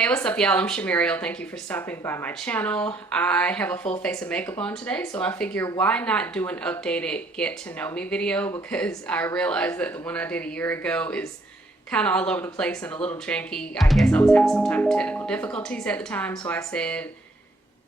Hey, what's up, y'all? I'm Shumuriel. Thank you for stopping by my channel. I have a full face of makeup on today, so I figure why not do an updated get to know me video, because I realized that the one I did a year ago is kind of all over the place and a little janky. I guess I was having some type of technical difficulties at the time, so I said,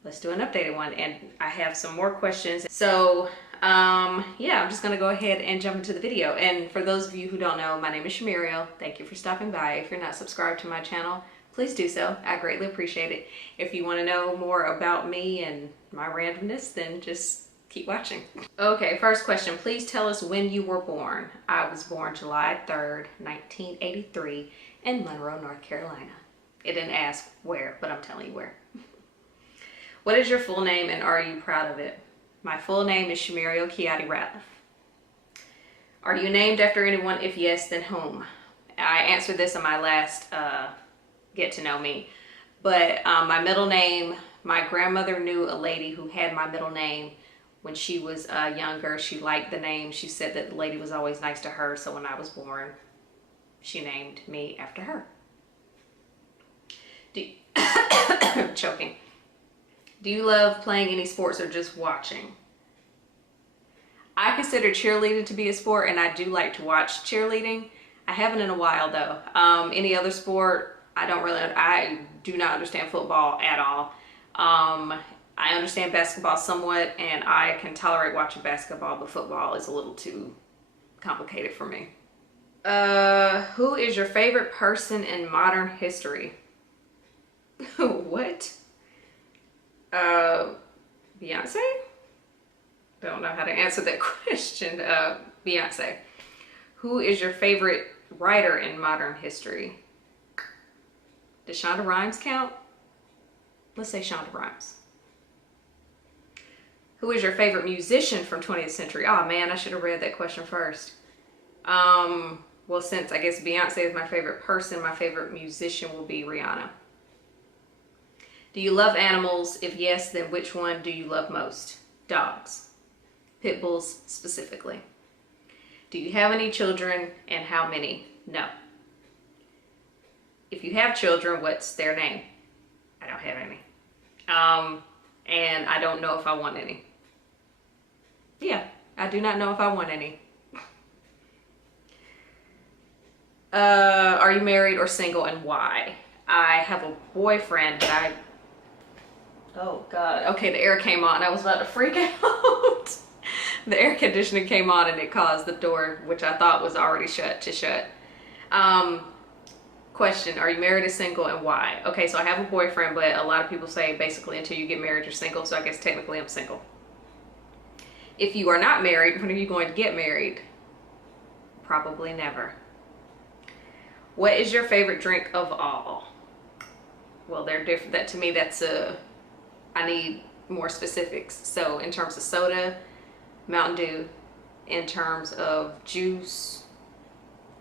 let's do an updated one. And I have some more questions. So yeah, I'm just gonna go ahead and jump into the video. And for those of you who don't know, my name is Shumuriel. Thank you for stopping by. If you're not subscribed to my channel, please do so. I greatly appreciate it. If you want to know more about me and my randomness, then just keep watching. Okay, first question. Please tell us when you were born. I was born July 3rd, 1983 in Monroe, North Carolina. It didn't ask where, but I'm telling you where. What is your full name and are you proud of it? My full name is Shumuriel Kiati Ratliff. Are you named after anyone? If yes, then whom? I answered this in my last get to know me, but my middle name, my grandmother knew a lady who had my middle name when she was younger. She liked the name. She said that the lady was always nice to her, so when I was born, she named me after her. Choking. Do you love playing any sports or just watching? I consider cheerleading to be a sport, and I do like to watch cheerleading. I haven't in a while though. Any other sport, I do not understand football at all. I understand basketball somewhat, and I can tolerate watching basketball, but football is a little too complicated for me. Who is your favorite person in modern history? What? Beyonce? Don't know how to answer that question. Beyonce. Who is your favorite writer in modern history? Does Shonda Rhimes count? Let's say Shonda Rhimes. Who is your favorite musician from 20th century? Oh man, I should have read that question first. Well, since I guess Beyonce is my favorite person, my favorite musician will be Rihanna. Do you love animals? If yes, then which one do you love most? Dogs. Pit bulls specifically. Do you have any children and how many? No. If you have children, what's their name? I don't have any. And I don't know if I want any. Yeah, I do not know if I want any. Are you married or single and why? I have a boyfriend, but oh God. Okay, the air came on. I was about to freak out. The air conditioning came on and it caused the door, which I thought was already shut, to shut. Question, are you married or single and why? Okay, so I have a boyfriend, but a lot of people say basically until you get married you're single, so I guess technically I'm single. If you are not married, when are you going to get married? Probably never. What is your favorite drink of all? Well, they're different. That to me, I need more specifics. So in terms of soda, Mountain Dew. In terms of juice,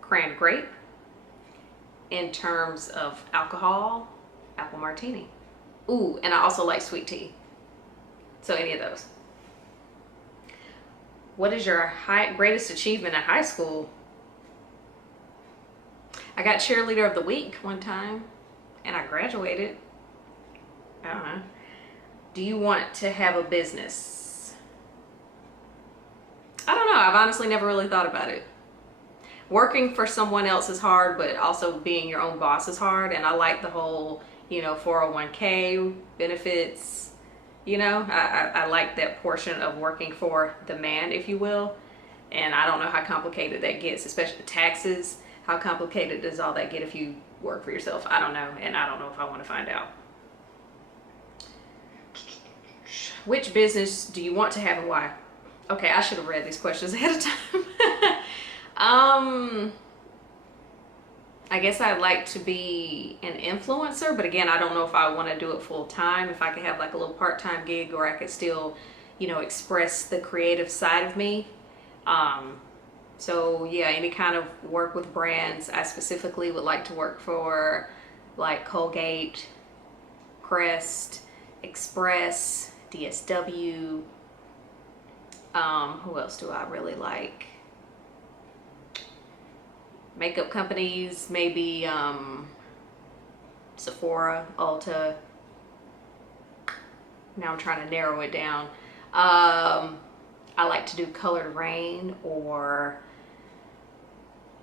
cran grape. In terms of alcohol, apple martini. Ooh, and I also like sweet tea. So any of those. What is your greatest achievement in high school? I got cheerleader of the week one time and I graduated. I don't know. Do you want to have a business? I don't know. I've honestly never really thought about it. Working for someone else is hard, but also being your own boss is hard. And I like the whole, 401k benefits. I like that portion of working for the man, if you will. And I don't know how complicated that gets, especially taxes. How complicated does all that get if you work for yourself? I don't know. And I don't know if I want to find out. Which business do you want to have and why? Okay, I should have read these questions ahead of time. I guess I'd like to be an influencer, but again, I don't know if I want to do it full time. If I could have like a little part-time gig, or I could still, express the creative side of me. So yeah, any kind of work with brands. I specifically would like to work for like Colgate, Crest, Express, DSW. Who else do I really like? Makeup companies, maybe Sephora, Ulta. Now I'm trying to narrow it down. I like to do Colored Rain or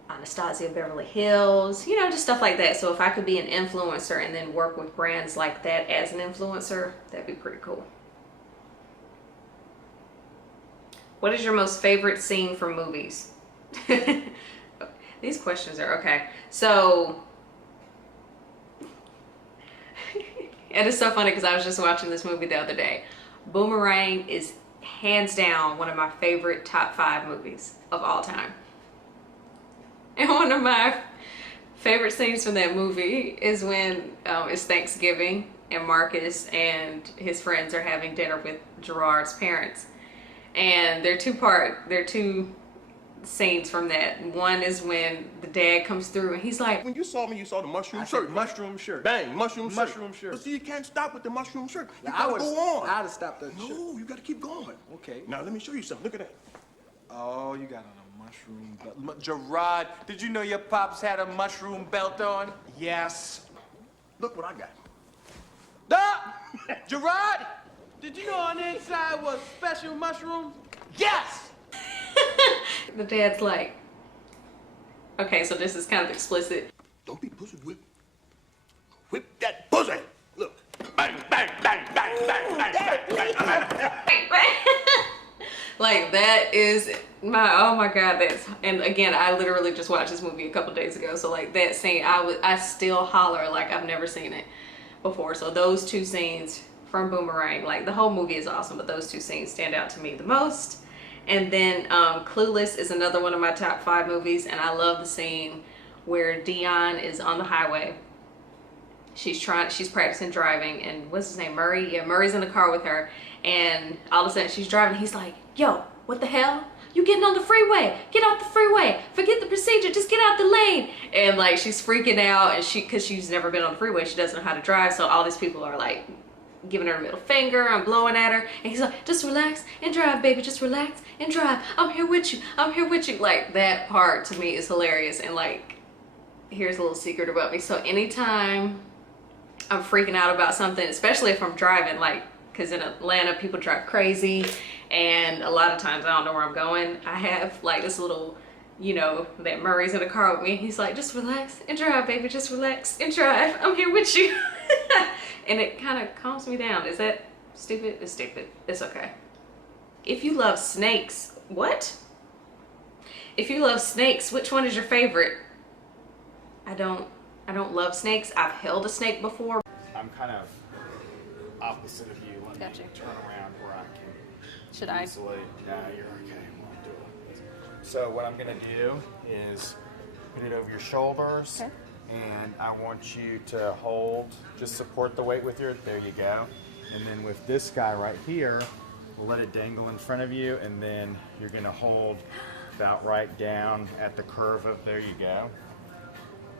Anastasia Beverly Hills, you know, just stuff like that. So if I could be an influencer and then work with brands like that as an influencer, that'd be pretty cool. What is your most favorite scene from movies? These questions are okay. So, it is so funny because I was just watching this movie the other day. Boomerang is hands down one of my favorite top 5 movies of all time. And one of my favorite scenes from that movie is when it's Thanksgiving and Marcus and his friends are having dinner with Gerard's parents. And there are two scenes from that. One is when the dad comes through and he's like, when you saw me, you saw the mushroom shirt. Mushroom shirt. Bang, mushroom shirt. But see, you can't stop with the mushroom shirt. You Now, gotta go on. I'd have stopped that shirt. No, you gotta keep going. Okay. Now let me show you something. Look at that. Oh, you got on a mushroom belt. Gerard, did you know your pops had a mushroom belt on? Yes. Look what I got. Gerard, did you know on the inside was special mushrooms? Yes! the dad's like, okay, so this is kind of explicit. Don't be pussy whip. Whip that pussy. Look. Bang, bang, bang, bang, bang, bang, bang, bang, bang. Like that is my, oh my God, that's, and again, I literally just watched this movie a couple days ago. So like that scene, I still holler like I've never seen it before. So those two scenes from Boomerang, like the whole movie is awesome, but those two scenes stand out to me the most. And then Clueless is another one of my top 5 movies, and I love the scene where Dion is on the highway. She's practicing driving, and what's his name, Murray? Yeah, Murray's in the car with her, and all of a sudden she's driving. He's like, yo, what the hell? You getting on the freeway? Get off the freeway. Forget the procedure. Just get out the lane. And like she's freaking out, and because she's never been on the freeway, she doesn't know how to drive. So all these people are like giving her a middle finger and blowing at her, and he's like, just relax and drive, baby, just relax and drive. I'm here with you. I'm here with you. Like that part to me is hilarious. And like, here's a little secret about me. So anytime I'm freaking out about something, especially if I'm driving, like, because in Atlanta people drive crazy, and a lot of times I don't know where I'm going, I have like this little, you know, that Murray's in the car with me, and he's like, just relax and drive, baby, just relax and drive. I'm here with you. And it kind of calms me down. Is that stupid? It's stupid. It's okay. If you love snakes, what? If you love snakes, which one is your favorite? I don't love snakes. I've held a snake before. I'm kind of opposite of you. Let Gotcha. me turn around where I can Should I? easily. No, you're okay. We'll do it. So what I'm gonna do is put it over your shoulders, Okay. and I want you to hold, just support the weight with your, there you go. And then with this guy right here, we'll let it dangle in front of you, and then you're gonna hold about right down at the curve of, there you go.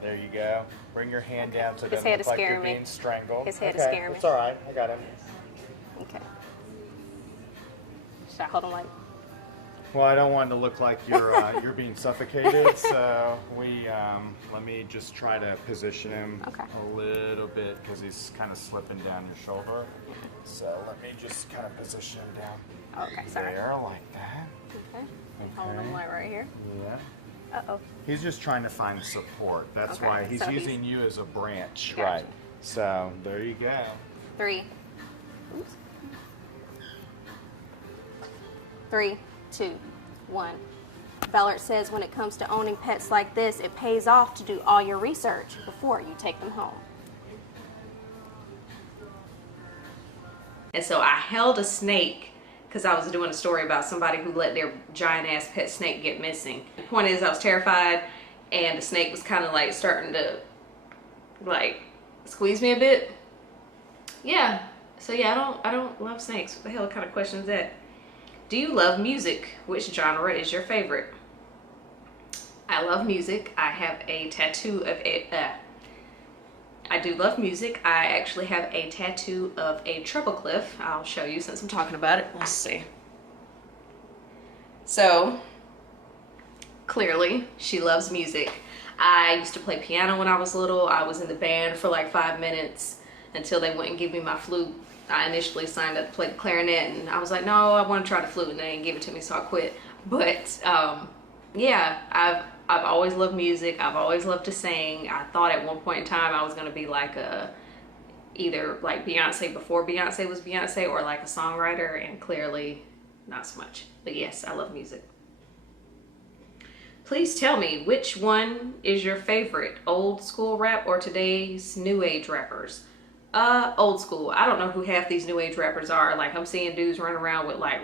There you go. Bring your hand down so it His doesn't head look is like you're scaring me. being strangled. His head is Okay, scaring me. it's all right. I got him. Okay. Should I hold him like? Well, I don't want it to look like you're being suffocated, so let me just try to position him Okay. a little bit because he's kind of slipping down your shoulder. So let me just kind of position him down Okay, sorry. there like that. Okay. Hold him like right here. Yeah. Uh-oh. He's just trying to find support. That's Okay, why he's so he's- using you as a branch, Gotcha. right? So there you go. 3. Oops. 3, 2, 1. Ballard says when it comes to owning pets like this, it pays off to do all your research before you take them home. And so I held a snake because I was doing a story about somebody who let their giant ass pet snake get missing. The point is I was terrified, and the snake was kind of like starting to like squeeze me a bit. Yeah, so yeah, I don't love snakes. What the hell kind of question is that? Do you love music? Which genre is your favorite? I love music. I have a tattoo of I do love music. I actually have a tattoo of a treble clef. I'll show you since I'm talking about it. Let's see. So, clearly, she loves music. I used to play piano when I was little. I was in the band for like 5 minutes until they wouldn't give me my flute. I initially signed up to play the clarinet, and I was like, no, I want to try the flute, and they didn't give it to me, so I quit. But yeah, I've always loved music. I've always loved to sing. I thought at one point in time I was gonna be like either like Beyonce before Beyonce was Beyonce, or like a songwriter, and clearly not so much. But yes, I love music. Please tell me, which one is your favorite, old school rap or today's new age rappers? Old school. I don't know who half these new age rappers are. Like, I'm seeing dudes running around with like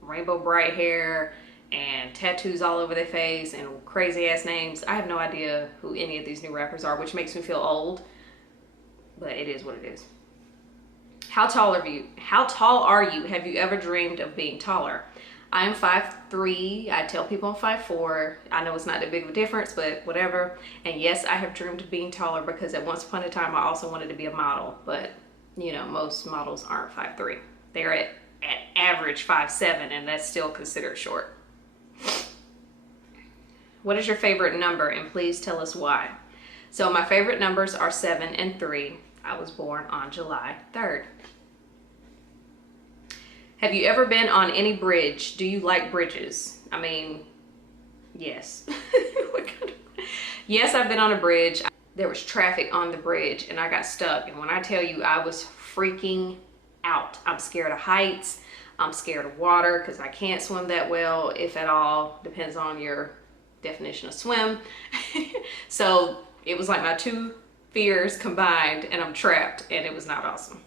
rainbow bright hair and tattoos all over their face and crazy ass names. I have no idea who any of these new rappers are, which makes me feel old, but it is what it is. How tall are you? How tall are you? Have you ever dreamed of being taller? I am 5'3". I tell people I'm 5'4". I know it's not that big of a difference, but whatever. And yes, I have dreamed of being taller because at once upon a time, I also wanted to be a model. But, you know, most models aren't 5'3". They're at average 5'7", and that's still considered short. What is your favorite number? And please tell us why. So my favorite numbers are 7 and 3. I was born on July 3rd. Have you ever been on any bridge? Do you like bridges? I mean, yes. Yes, I've been on a bridge. There was traffic on the bridge and I got stuck. And when I tell you, I was freaking out. I'm scared of heights. I'm scared of water because I can't swim that well, if at all. Depends on your definition of swim. So it was like my two fears combined, and I'm trapped, and it was not awesome.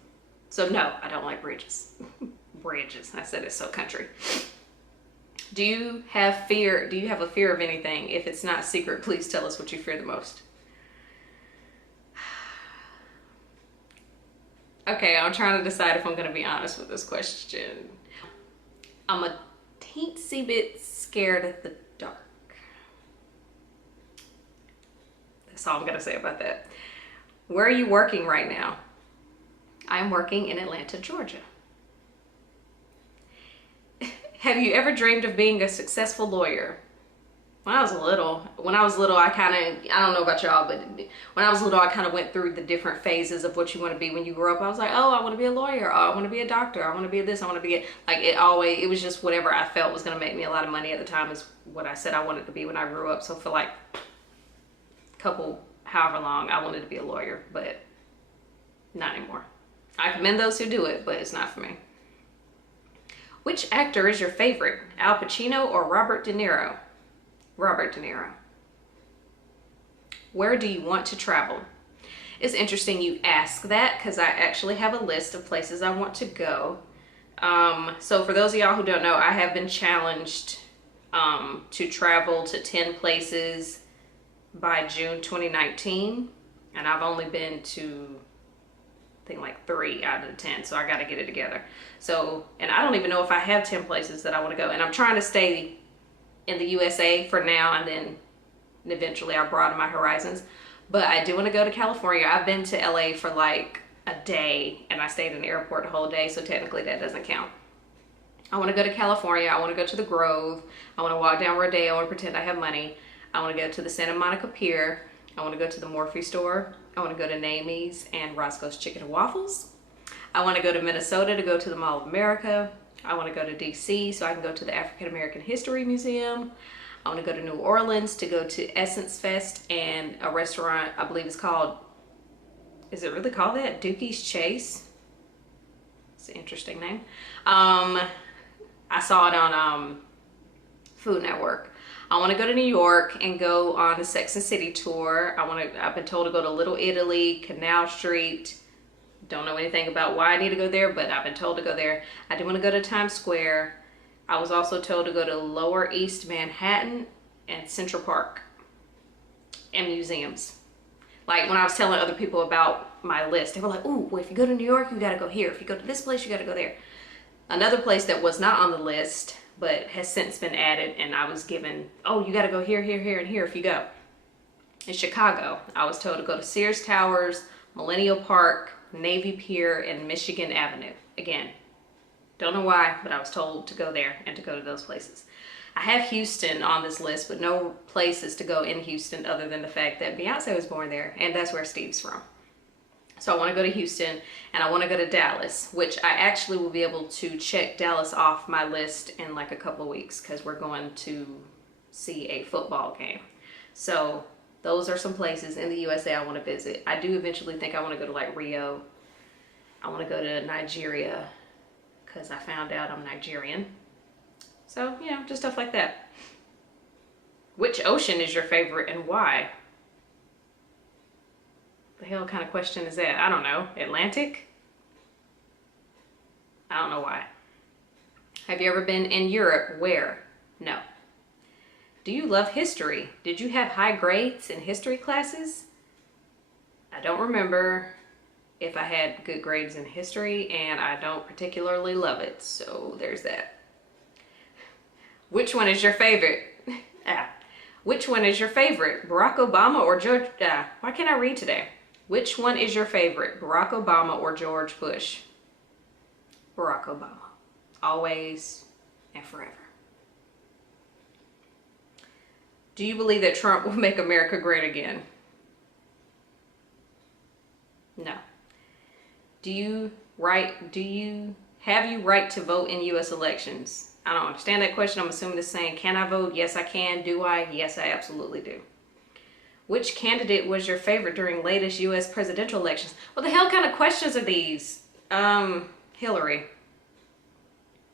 So no, I don't like bridges. Bridges. I said it's so country. Do you have a fear of anything? If it's not secret, please tell us what you fear the most. Okay, I'm trying to decide if I'm going to be honest with this question. I'm a teensy bit scared of the dark. That's all I'm going to say about that. Where are you working right now? I'm working in Atlanta, Georgia. Have you ever dreamed of being a successful lawyer? When I was little, I don't know about y'all, but when I was little, I kind of went through the different phases of what you want to be when you grow up. I was like, oh, I want to be a lawyer. Oh, I want to be a doctor. I want to be this. I want to be it was just whatever I felt was going to make me a lot of money at the time is what I said I wanted to be when I grew up. So for like however long, I wanted to be a lawyer, but not anymore. I commend those who do it, but it's not for me. Which actor is your favorite? Al Pacino or Robert De Niro? Robert De Niro. Where do you want to travel? It's interesting you ask that because I actually have a list of places I want to go. So for those of y'all who don't know, I have been challenged to travel to 10 places by June 2019, and I've only been to I think like 3 out of the 10, so I got to get it together. So, and I don't even know if I have 10 places that I want to go, and I'm trying to stay in the USA for now, and then eventually I'll broaden my horizons. But I do want to go to California. I've been to LA for like a day, and I stayed in the airport the whole day, so technically that doesn't count. I want to go to California. I want to go to the Grove. I want to walk down Rodeo. I want to pretend I have money. I want to go to the Santa Monica Pier. I want to go to the Morphe store. I want to go to Namie's and Roscoe's Chicken and Waffles. I want to go to Minnesota to go to the Mall of America. I want to go to DC so I can go to the African American History Museum. I want to go to New Orleans to go to Essence Fest and a restaurant, I believe it's called, is it really called that? Dookie's Chase? It's an interesting name. I saw it on Food Network. I want to go to New York and go on the Sex and City tour. I've been told to go to Little Italy, Canal Street. Don't know anything about why I need to go there, but I've been told to go there. I do want to go to Times Square. I was also told to go to Lower East Manhattan and Central Park and museums. Like when I was telling other people about my list, they were like, ooh, well, if you go to New York, you got to go here. If you go to this place, you got to go there. Another place that was not on the list but has since been added, and I was given, oh, you got to go here, here, here, and here if you go. In Chicago, I was told to go to Sears Towers, Millennial Park, Navy Pier, and Michigan Avenue. Again, don't know why, but I was told to go there and to go to those places. I have Houston on this list, but no places to go in Houston other than the fact that Beyonce was born there, and that's where Steve's from. So I want to go to Houston, and I want to go to Dallas, which I actually will be able to check Dallas off my list in like a couple of weeks because we're going to see a football game. So those are some places in the USA I want to visit. I do eventually think I want to go to like Rio. I want to go to Nigeria because I found out I'm Nigerian. So, you know, just stuff like that. Which ocean is your favorite and why? The hell kind of question is that? I don't know. Atlantic? I don't know why. Have you ever been in Europe? Where? No. Do you love history? Did you have high grades in history classes? I don't remember if I had good grades in history, and I don't particularly love it. So there's that. Which one is your favorite? Which one is your favorite? Barack Obama or George? Why can't I read today? Which one is your favorite? Barack Obama or George Bush? Barack Obama. Always and forever. Do you believe that Trump will make America great again? No. Have you right to vote in US elections? I don't understand that question. I'm assuming it's saying, can I vote? Yes, I can. Do I? Yes, I absolutely do. Which candidate was your favorite during latest US presidential elections? What the hell kind of questions are these? Hillary.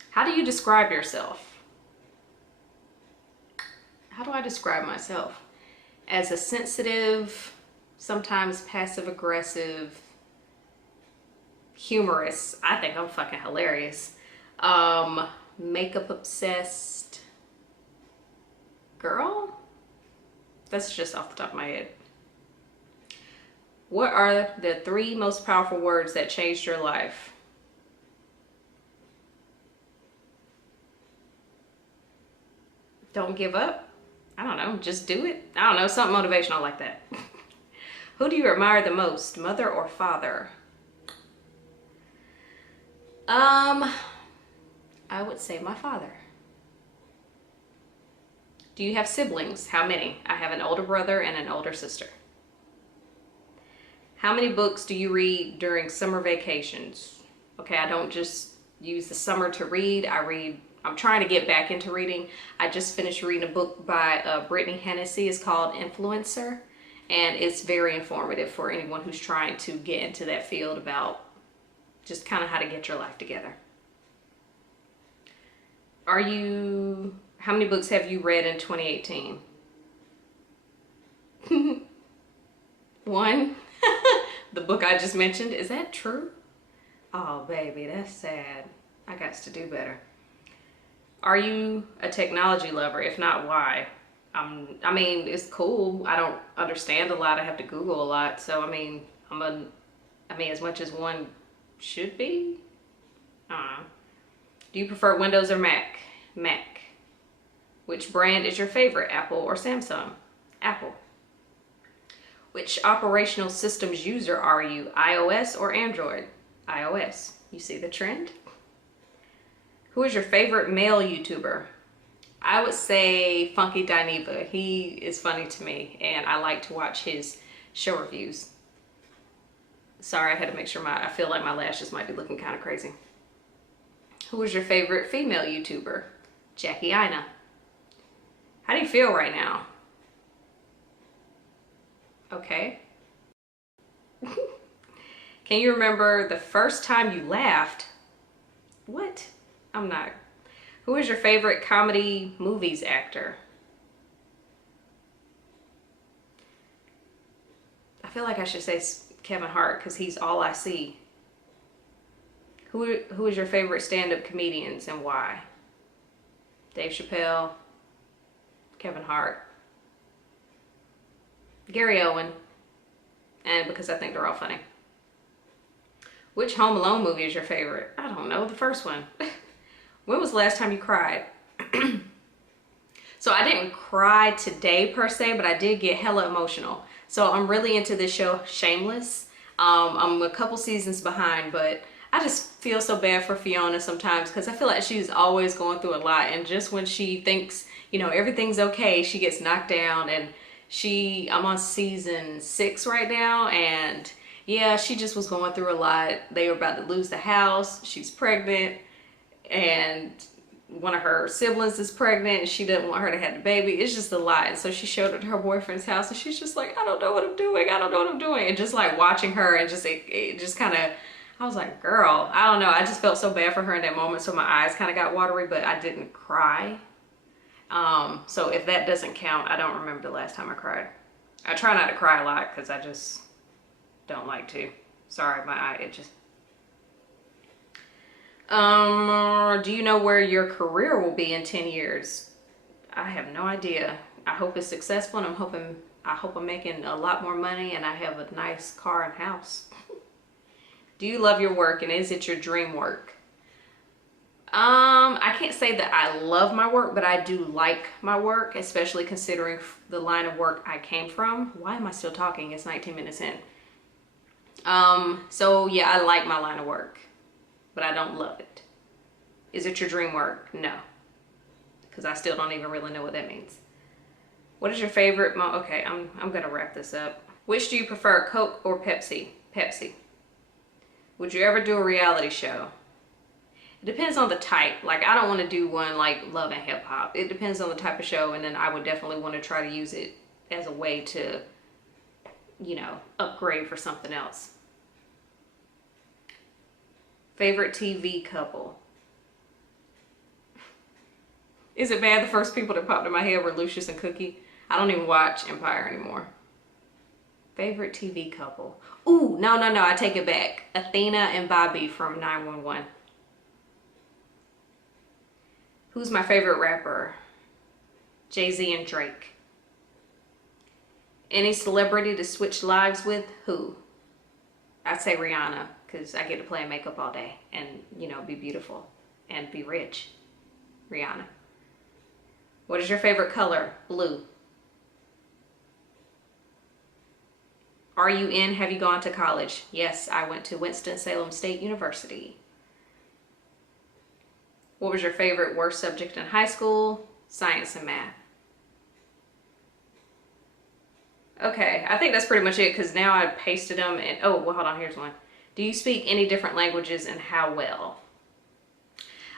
How do you describe yourself? How do I describe myself? As a sensitive, sometimes passive aggressive, humorous. I think I'm fucking hilarious. Makeup obsessed girl? That's just off the top of my head. What are the 3 most powerful words that changed your life? Don't give up. I don't know, just do it. I don't know, something motivational like that. Who do you admire the most, mother or father? I would say my father. Do you have siblings? How many? I have an older brother and an older sister. How many books do you read during summer vacations? Okay, I don't just use the summer to read. I'm trying to get back into reading. I just finished reading a book by Brittany Hennessy. It's called Influencer, and it's very informative for anyone who's trying to get into that field about just kind of how to get your life together. How many books have you read in 2018? 1. The book I just mentioned. Is that true? Oh, baby, that's sad. I got to do better. Are you a technology lover? If not, why? I mean, it's cool. I don't understand a lot. I have to Google a lot. So, I mean, as much as one should be. Do you prefer Windows or Mac? Mac. Which brand is your favorite, Apple or Samsung? Apple. Which operational systems user are you, iOS or Android? iOS. You see the trend? Who is your favorite male YouTuber? I would say Funky Dineva. He is funny to me, and I like to watch his show reviews. Sorry, I had to make sure I feel like my lashes might be looking kind of crazy. Who is your favorite female YouTuber? Jackie Aina. How do you feel right now? Okay. Can you remember the first time you laughed? What? I'm not. Who is your favorite comedy movies actor? I feel like I should say Kevin Hart because he's all I see. Who is your favorite stand-up comedians and why? Dave Chappelle, Kevin Hart, Gary Owen, and because I think they're all funny. Which Home Alone movie is your favorite? I don't know, the first one. When was the last time you cried? So I didn't cry today per se, but I did get hella emotional. So I'm really into this show, Shameless. I'm a couple seasons behind, but I just feel so bad for Fiona sometimes because I feel like she's always going through a lot, and just when she thinks you know, everything's okay. She gets knocked down, and I'm on season 6 right now, and yeah, she just was going through a lot. They were about to lose the house. She's pregnant, and one of her siblings is pregnant, and she didn't want her to have the baby. It's just a lot. And so she showed up to her boyfriend's house, and she's just like, I don't know what I'm doing. I don't know what I'm doing. And just like watching her, and just it just kind of, I was like, girl, I don't know. I just felt so bad for her in that moment. So my eyes kind of got watery, but I didn't cry. So if that doesn't count, I don't remember the last time I cried. I try not to cry a lot because I just don't like to. Sorry, my eye itches. Do you know where your career will be in 10 years? I have no idea. I hope it's successful, and I hope I'm making a lot more money, and I have a nice car and house. Do you love your work, and is it your dream work? I can't say that I love my work, but I do like my work, especially considering the line of work I came from. Why am I still talking? It's 19 minutes in. So yeah, I like my line of work, but I don't love it. Is it your dream work? No, because I still don't even really know what that means. What is your favorite okay, I'm gonna wrap this up. Which do you prefer, Coke or Pepsi? Pepsi. Would you ever do a reality show? It depends on the type. Like, I don't want to do one like Love and Hip Hop. It depends on the type of show, and then I would definitely want to try to use it as a way to, you know, upgrade for something else. Favorite TV couple? Is it bad the first people that popped in my head were Lucius and Cookie? I don't even watch Empire anymore. Favorite TV couple? Ooh, no, I take it back. Athena and Bobby from 911. Who's my favorite rapper? Jay-Z and Drake. Any celebrity to switch lives with? Who? I'd say Rihanna, because I get to play in makeup all day and, you know, be beautiful and be rich. Rihanna. What is your favorite color? Blue. Are you in? Have you gone to college? Yes, I went to Winston-Salem State University. What was your favorite worst subject in high school? Science and math. Okay, I think that's pretty much it, because now I pasted them and, oh, well, hold on, here's one. Do you speak any different languages, and how well?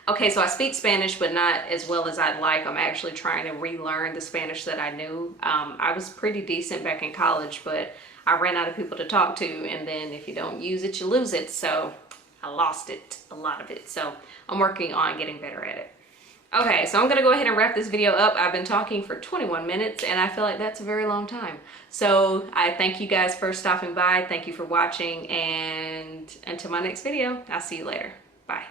Okay, so I speak Spanish, but not as well as I'd like. I'm actually trying to relearn the Spanish that I knew. I was pretty decent back in college, but I ran out of people to talk to, and then if you don't use it, you lose it. So I lost it, a lot of it. So I'm working on getting better at it. Okay, so I'm gonna go ahead and wrap this video up. I've been talking for 21 minutes, and I feel like that's a very long time. So I thank you guys for stopping by. Thank you for watching, and until my next video, I'll see you later. Bye.